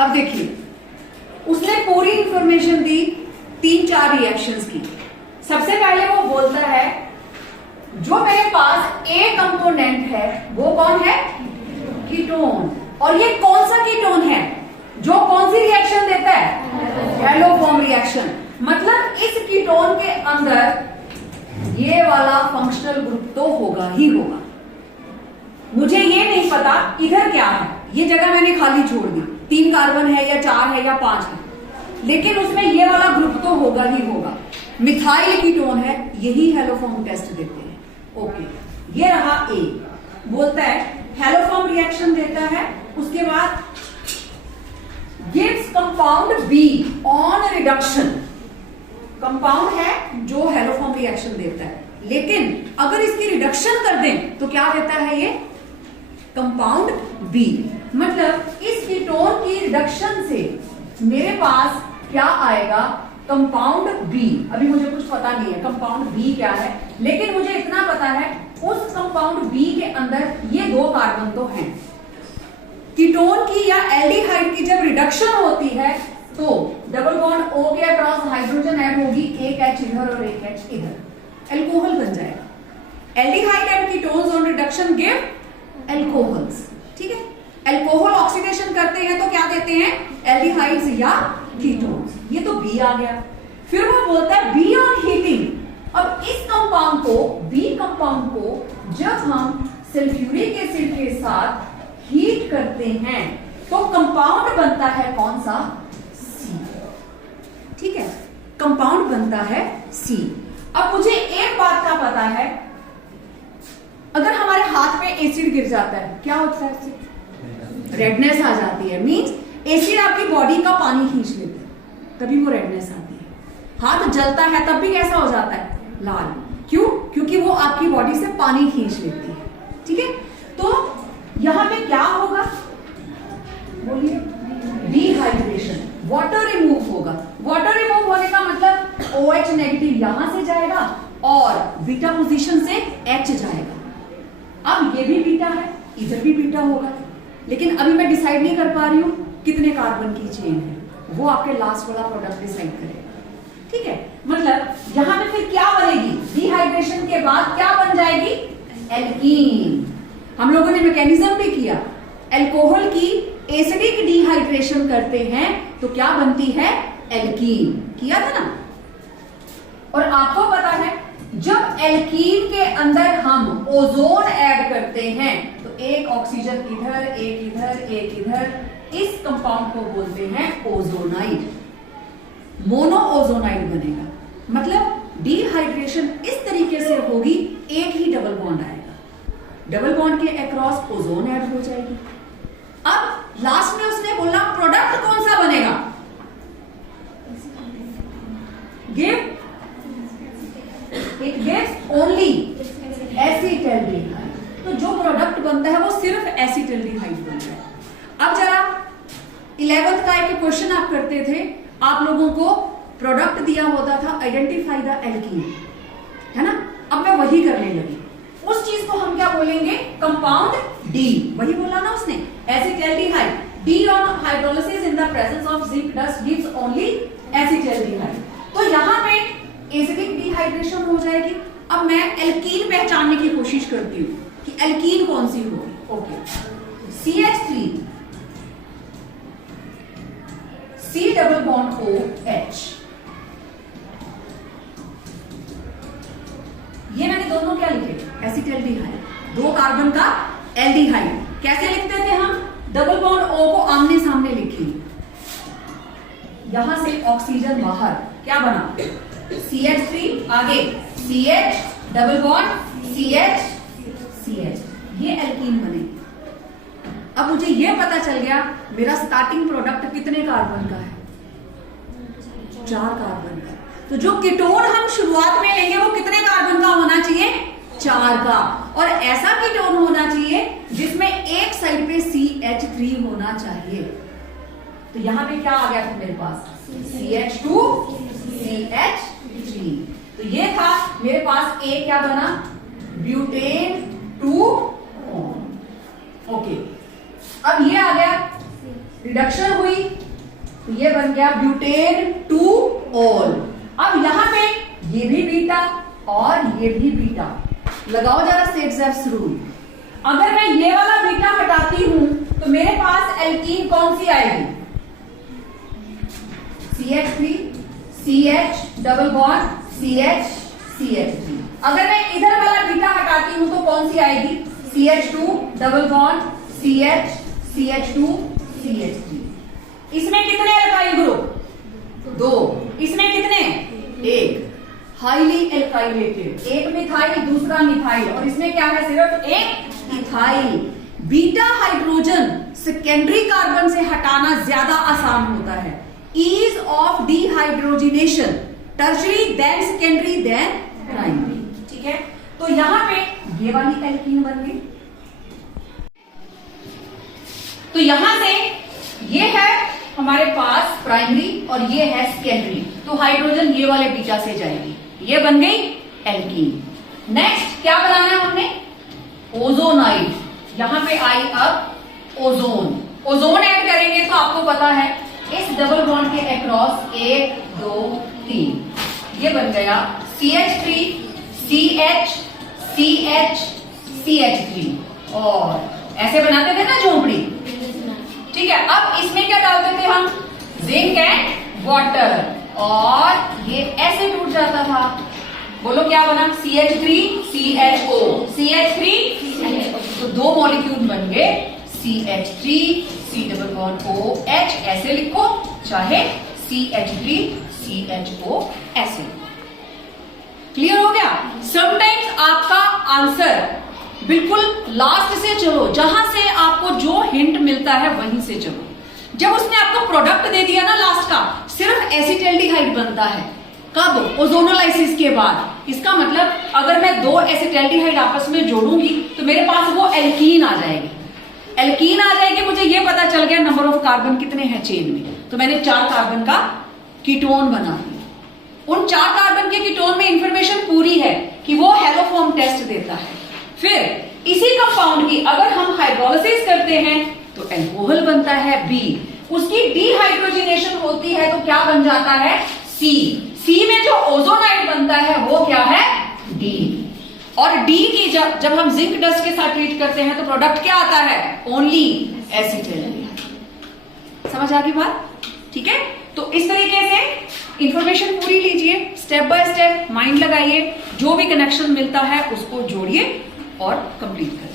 अब देखिए, उसने पूरी इंफॉर्मेशन दी 3-4 रिएक्शंस की। सबसे पहले वो बोलता है जो मेरे पास ए कंपोनेंट है वो कौन है? कीटोन। और ये कौन सा कीटोन है जो कौन सी रिएक्शन देता है? Haloform reaction. मतलब इस कीटोन के अंदर ये वाला फंक्शनल ग्रुप तो होगा ही होगा। मुझे ये नहीं पता इधर क्या है, ये जगह मैंने खाली छोड़ दी, 3 कार्बन है या 4 है या 5 है, लेकिन उसमें ये वाला ग्रुप तो होगा ही होगा। मिथाइल कीटोन है, यही हैलोफॉर्म टेस्ट देते हैं। ओके, ये रहा ए। बोलता है हैलोफॉर्म रिएक्शन देता है, उसके बाद gives compound be on reduction. Compound है जो हैलोफॉर्म रिएक्शन देता है, लेकिन अगर इसकी रिडक्शन कर दें तो क्या देता है ये? Compound B. मतलब इस कीटोन की रिडक्शन से मेरे पास क्या आएगा? Compound B. अभी मुझे कुछ पता नहीं है कंपाउंड बी क्या है, लेकिन मुझे इतना पता है उस कंपाउंड बी के अंदर ये 2 कार्बन तो हैं। कीटोन की या एल्डिहाइड की जब रिडक्शन होती है तो डबल बॉन्ड O के अक्रॉस हाइड्रोजन ऐड होगी, एक H इधर और एक H इधर, एल्कोहल बन जाएगा। Aldehyde and ketones on reduction give alcohols. ठीक है, एल्कोहल ऑक्सीडेशन करते हैं तो क्या देते हैं? एल्डिहाइड्स या कीटोन्स। ये तो बी आ गया। फिर वो बोलता है बी ऑन हीटिंग। अब इस कंपाउंड को, बी कंपाउंड को जब हम सल्फ्यूरिक एसिड के साथ हीट करते हैं तो कंपाउंड बनता है कौन सा? सी। ठीक है, कंपाउंड बनता है सी। अब मुझे एक बात का पता है, अगर हमारे हाथ पे एसिड गिर जाता है क्या होता है? इससे रेडनेस आ जाती है। मींस एसिड आपकी बॉडी का पानी खींच लेता है, तभी वो रेडनेस आती है। हाथ जलता है तब भी कैसा हो जाता है? लाल। क्यों? क्योंकि वो आपकी बॉडी से पानी खींच लेती है। ठीक है, तो यहां पे क्या होगा? बोलिए, डिहाइड्रेशन। वाटर रिमूव होगा। वाटर रिमूव होने का मतलब OH नेगेटिव यहां से जाएगा और बीटा पोजीशन से H जाएगा। अब ये भी बीटा है, इधर भी बीटा होगा, लेकिन अभी मैं डिसाइड नहीं कर पा रही हूं कितने कार्बन की चेन है, वो आपके लास्ट वाला प्रोडक्ट डिसाइड करेगा। ठीक है, मतलब यहां पे फिर क्या बनेगी? डिहाइड्रेशन के बाद क्या बन जाएगी? एल्कीन। हम लोगों ने मैकेनिज्म भी किया, एल्कोहल की एसिडिक डिहाइड्रेशन करते हैं तो क्या बनती है? एल्कीन। किया था ना। और आपको पता है जब एल्कीन के अंदर हम ओजोन ऐड करते हैं तो एक ऑक्सीजन इधर, एक इधर, एक इधर, इस कंपाउंड को बोलते हैं ओजोनाइड। मोनो ओजोनाइड बनेगा। मतलब डिहाइड्रेशन इस तरीके से होगी, एक ही डबल बॉन्ड आएगा, डबल बॉन्ड के अक्रॉस ओजोन ऐड हो जाएगी। अब लास्ट में उसने बोला प्रोडक्ट कौन सा बनेगा? Give it gives only acetaldehyde. तो जो प्रोडक्ट बनता है वो सिर्फ एसिटाल्डिहाइड बनता है। अब जरा 11th का एक क्वेश्चन आप करते थे, आप लोगों को प्रोडक्ट दिया होता था आइडेंटिफाई द एल्कीन, है ना। अब मैं वही करने लगी। उस चीज को हम क्या बोलेंगे? Compound D. वही बोला ना उसने, acetaldehyde. D on hydrolysis in the presence of zinc dust gives only acetaldehyde. तो यहाँ पे एसिडिक डिहाइड्रेशन हो जाएगी। अब मैं एल्कीन पहचानने की कोशिश करती हूँ कि एल्कीन कौन सी होगी। Okay, CH3 C double bond OH। ये मैंने दोनों क्या लिखे? एसिटाल्डिहाइड। 2 कार्बन का एल्डिहाइड। कैसे लिखते थे हम? डबल बॉन्ड O को आमने सामने लिखी, यहां से ऑक्सीजन बाहर, क्या बना? CH3, आगे CH double bond CH CH, ये एल्कीन बने। अब मुझे ये पता चल गया मेरा स्टार्टिंग प्रोडक्ट कितने कार्बन का है? 4 कार्बन का। तो जो कीटोन हम शुरुआत में लेंगे वो कितने कार्बन का होना चाहिए? 4 का। और ऐसा कीटोन होना चाहिए जिसमें एक साइड पे CH3 होना चाहिए। तो यहां पे क्या आ गया था मेरे पास? CH2 CH3। तो ये था मेरे पास एक क्या बना? ब्यूटेन 2। ओके, अब ये आ गया, रिडक्शन हुई, ये बन गया ब्यूटेन 2-ऑल। अब यहां पे ये भी बीटा और ये भी बीटा, लगाओ जरा सेट रूल। अगर मैं ये वाला बीटा हटाती हूं तो मेरे पास एल्कीन कौन सी आएगी? CH3 CH double bond CH CH3। अगर मैं इधर वाला बीटा हटाती हूं तो कौन सी आएगी? CH2 double bond CH CH2 CH3। इसमें कितने एल्काइल ग्रुप? 2। इसमें कितने? 1। हाईली एल्काइलेटेड, एक मिथाइल दूसरा मिथाइल, और इसमें क्या है? सिर्फ एक methyl. Beta hydrogen secondary carbon से हटाना ज्यादा आसान होता है। Ease of dehydrogenation, tertiary than secondary than primary. ठीक है, तो यहां पे ये वाली एल्कीन बन गई। तो यहां से ये है हमारे पास प्राइमरी और ये है सेकेंडरी, तो हाइड्रोजन ये वाले बीटा से जाएगी, ये बन गई एल्कीन। नेक्स्ट क्या बनाना है हमने? ओजोनाइड। यहां पे आई अब ओजोन। ओजोन ऐड करेंगे तो आपको पता है इस डबल बॉन्ड के अक्रॉस 1 2 3 ये बन गया CH3 CH CH CH3, और ऐसे बनाते थे ना झोंपड़ी। ठीक है, अब इसमें क्या डालते थे हम? जिंक एंड वाटर, और ये ऐसे टूट जाता था। बोलो क्या बना? CH3 CHO CH3 तो 2 मॉलिक्यूल बन गए CH3 C double bond OH, ऐसे लिखो, चाहे CH3 CHO ऐसे। क्लियर हो गया? समटाइम्स आपका आंसर बिल्कुल लास्ट से चलो, जहां से आपको जो हिंट मिलता है वहीं से चलो। जब उसने आपको प्रोडक्ट दे दिया ना लास्ट का, सिर्फ एसिटाल्डिहाइड बनता है। कब? ओजोनोलाइसिस के बाद। इसका मतलब अगर मैं 2 एसिटाल्डिहाइड आपस में जोड़ूंगी तो मेरे पास वो एल्कीन आ जाएगी। एल्कीन आ जाएगी, मुझे ये पता चल गया नंबर ऑफ कार्बन कितने हैं चेन में, तो मैंने 4 कार्बन का कीटोन बना दिया। उन 4 कार्बन के कीटोन में इंफॉर्मेशन पूरी है कि वो हेलोफॉर्म टेस्ट देता है। फिर इसी कंपाउंड की अगर हम हाइड्रोलिसिस करते हैं तो एल्कोहल बनता है B, उसकी डिहाइड्रोजिनेशन होती है तो क्या बन जाता है? C में जो ओजोनाइड बनता है वो क्या है? D, और D की जब हम जिंक डस्ट के साथ ट्रीट करते हैं तो प्रोडक्ट क्या आता है? Only acetaldehyde. समझ आ गई बात? ठीक है, तो इस तरीके से इंफॉर्मेशन पूरी लीजिए, स्टेप बाय स्टेप माइंड लगाइए, जो भी कनेक्शन मिलता है उसको जोड़िए और कंप्लीट करिए।